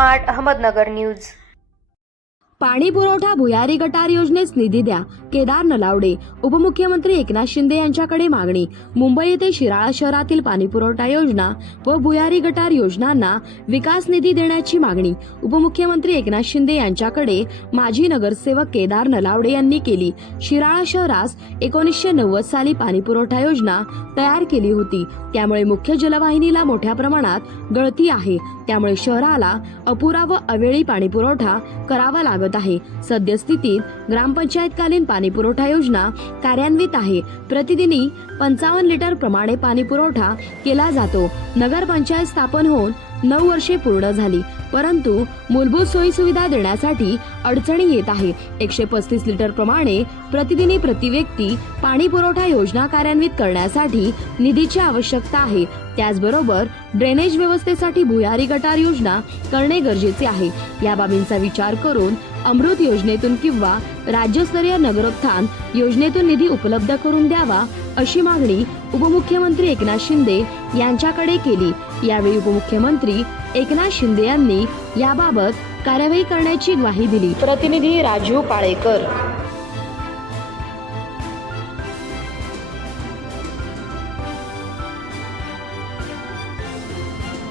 Smart Ahmednagar news. पाणी पुरवठा भुयारी गटार योजनेस निधी द्या. केदार नलावडे उपमुख्यमंत्री एकनाथ शिंदे यांच्याकडे मागणी. मुंबई येथे शिराळा शहरातील पाणी पुरवठा योजना व भुयारी गटार योजनांना विकास निधी देण्याची मागणी. उपमुख्यमंत्री एकनाथ शिंदे यांच्याकडे माजी नगरसेवक केदार नलावडे यांनी केली. शिराळा शहरास एकोणीसशे नव्वद साली पाणी पुरवठा योजना तयार केली होती. त्यामुळे मुख्य जलवाहिनीला मोठ्या प्रमाणात गळती आहे. त्यामुळे शहराला अपुरा व अवेळी पाणी पुरवठा करावा लागत आहे. सद्यस्थितीत ग्रामपंचायतकालीन पाणी पुरवठा योजना कार्यान्वित आहे. प्रतिदिनी पंचावन्न लिटर प्रमाणे पाणी पुरवठा केला जातो. नगरपंचायत स्थापन होऊन नऊ वर्षे पूर्ण झाली. परंतु मूलभूत सोयी सुविधा देण्यासाठी अडचणी येत आहे. एकशे पस्तीस लिटर प्रमाणे प्रतिदिनी प्रति व्यक्ती पाणी पुरवठा योजना कार्यान्वित करण्यासाठी निधीची आवश्यकता आहे. त्याचबरोबर ड्रेनेज व्यवस्थेसाठी भुयारी गटार योजना करणे गरजेचे आहे. या बाबींचा विचार करून अमृत योजनेतून किंवा राज्यस्तरीय नगरोत्थान योजनेतून निधी उपलब्ध करून द्यावा अशी मागणी उपमुख्यमंत्री एकनाथ शिंदे यांच्याकडे केली. यावेळी उपमुख्यमंत्री एकनाथ शिंदे यांनी याबाबत कार्यवाही करण्याची ग्वाही दिली. प्रतिनिधी राजीव पाळेकर.